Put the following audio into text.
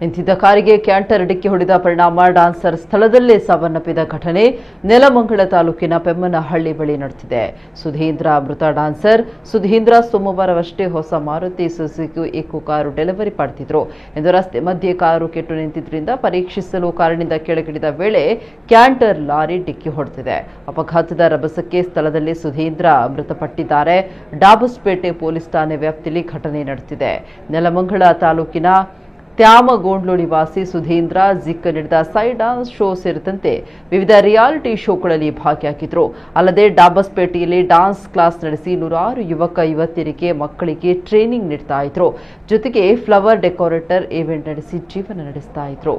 ನಿಂತಿದ್ದ ಕಾರಿಗೆ ಕ್ಯಾಂಟರ್ ಡಿಕ್ಕಿ ಹೊಡೆದ ಪರಿಣಾಮ ಡಾನ್ಸರ್ ಸ್ಥಳದಲ್ಲೇ ಸಾವನ್ನಪ್ಪಿದ ಘಟನೆ ನೆಲಮಂಗಲ ತಾಲೂಕಿನ ಪೆಮ್ಮನಹಳ್ಳಿ ಬಳಿ ನಡೆದಿದೆ. ಸುಧೀಂದ್ರ ಮೃತ ಡಾನ್ಸರ್. ಸುಧೀಂದ್ರ ಸೋಮವಾರವಷ್ಟೇ ಹೊಸ Maruti Suzuki Eeco car delivery ಪಡೆದಿದ್ರು ಎಂದು ರಸ್ತೆ ಮಧ್ಯೆ ಕಾರು ಕೆಟ್ಟು ನಿಂತಿದ್ದರಿಂದ ಪರೀಕ್ಷಿಸಲು ಕಾರಿನಿಂದ ಕೆಳಗಿಳಿದ ವೇಳೆ ಕ್ಯಾಂಟರ್ ಲಾರಿ ಡಿಕ್ಕಿ ಹೊಡೆದಿದೆ. ಅಪಘಾತದ ರಭಸಕ್ಕೆ ಸ್ಥಳದಲ್ಲಿ ಸುಧೀಂದ್ರ ಮೃತಪಟ್ಟಿದ್ದಾರೆ. ಡಾಬಸ್ಪೇಟೆ ಪೊಲೀಸ್ ಠಾಣೆ ವ್ಯಾಪ್ತಿಯಲ್ಲಿ ಘಟನೆ ನಡೆದಿದೆ. ನೆಲಮಂಗಲ ತಾಲೂಕಿನ ತ್ಯಾಮಗೋಂಡ್ಲು ನಿವಾಸಿ ಸುಧೀಂದ್ರ ಜಿಕ್ ನಡೆದ ಸೈಡ್ ಡಾನ್ಸ್ ಶೋ ಸೇರಿದಂತೆ ವಿವಿಧ ರಿಯಾಲಿಟಿ ಶೋಗಳಲ್ಲಿ ಭಾಗಿಯಾಗಿದ್ದರು. ಅಲ್ಲದೆ ಡಾಬಸ್ಪೇಟೆಯಲ್ಲಿ ಡಾನ್ಸ್ ಕ್ಲಾಸ್ ನಡೆಸಿ ನೂರಾರು ಯುವಕ ಯುವತಿಯರಿಗೆ ಮಕ್ಕಳಿಗೆ ಟ್ರೈನಿಂಗ್ ನೀಡ್ತಾ ಇದ್ರು. ಜೊತೆಗೆ ಫ್ಲವರ್ ಡೆಕೋರೇಟರ್ ಈವೆಂಟ್ ನಡೆಸಿ ಜೀವನ ನಡೆಸ್ತಾ ಇದ್ರು.